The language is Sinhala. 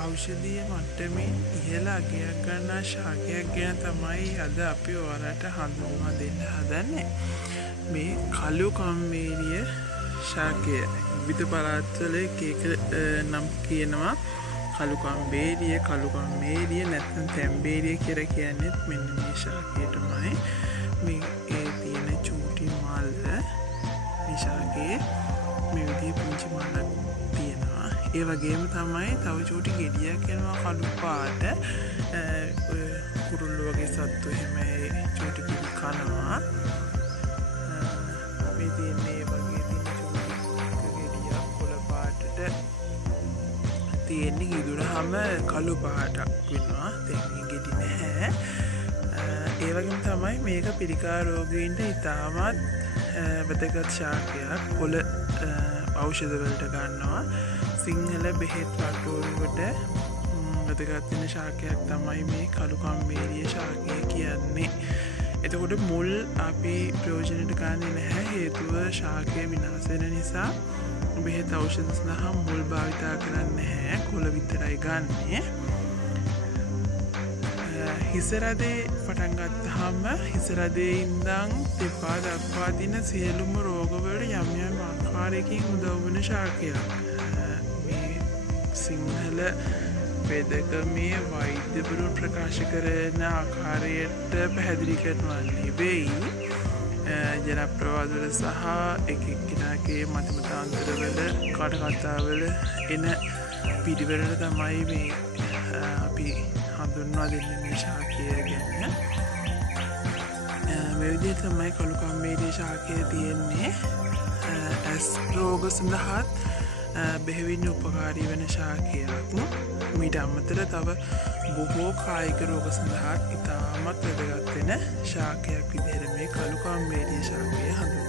ඖෂධීය මට්ටමින් ඉහළ අගයක් ගන්නා ශාකයක් ගැන තමයි අද අපි ඔයාලට හඳුන්වා දෙන්න හදන්නේ. මේ කළු කම්මේරිය ශාකය විවිධ පළාත්වල එක නම් කියනවා. කළු කම්බේරිය, කළු කම්මේරිය නැත්නම් තැම්බේරිය කියලා කියන්නේත් මෙන්න මේ ශාකයටමයි. මේ තියෙන චූටි මල් මේ ශාකයේ මේ විදිහේ පුංචි මලක් තියෙනවා. ඒ වගේම තමයි තව චූටි ගෙඩියක් එනවා කළු පාට. කුරුල්ල වගේ සත්තු එහෙම චූටි කිරි කනවා. මේ තියෙන්නේ වගේ තියෙන චූටි ගෙඩියක් කොළ පාටට තියෙන්නේ ඉදුණාම කළු පාටක් වෙනවා. දැන් මේ ගෙඩි නැහැ. ඒ වගේම තමයි මේක පිළිකා රෝගීන්ට ඉතාමත් වැදගත් ශාකයක්. කොළ ඖෂධ වලට ගන්නවා. සිංහල බෙහෙත් වටුවලට වැදගත් වෙන ශාකයක් තමයි මේ කළු කම්මේරිය ශාකය කියන්නේ. එතකොට මුල් අපි ප්‍රයෝජනයට ගන්නේ නැහැ. හේතුව ශාකය විනාශ වෙන නිසා බෙහෙත් ඖෂධ සඳහා මුල් භාවිතා කරන්නේ නැහැ. කොළ විතරයි ගන්නෙ. හිස රදේ පටන් ගත්තාම හිස රදේ ඉඳන් දෙපා දක්වා දින සියලුම රෝගවලට යම් යම් ආකාරයකින් උදව් වෙන ශාකයක්. මේ සිංහල වේදකමේ වෛද්‍යවරුන් ප්‍රකාශ කරන ආකාරයට පැහැදිලි කරනවා නෙවෙයි. ජනප්‍රවාදවල සහ එක එක්කෙනාගේ මතමතාන්තරවල කටකතාවල එන පිළිවෙලට තමයි මේ අපි හඳුන්වා දෙන්නේ මේ ශාකය ගැන. මේ විදිහට තමයි කළු කම්මේරිය ශාකය තියෙන්නේ. ඇස් රෝග සඳහාත් බෙහෙවින් උපකාරී වෙන ශාකයක්. මීට අමතර තව බොහෝ කායික රෝග සඳහා ඉතාමත් වැදගත් වෙන ශාකයක් විදිහට මේ කළු කම්මේරිය ශාකය හඳුන්වනවා.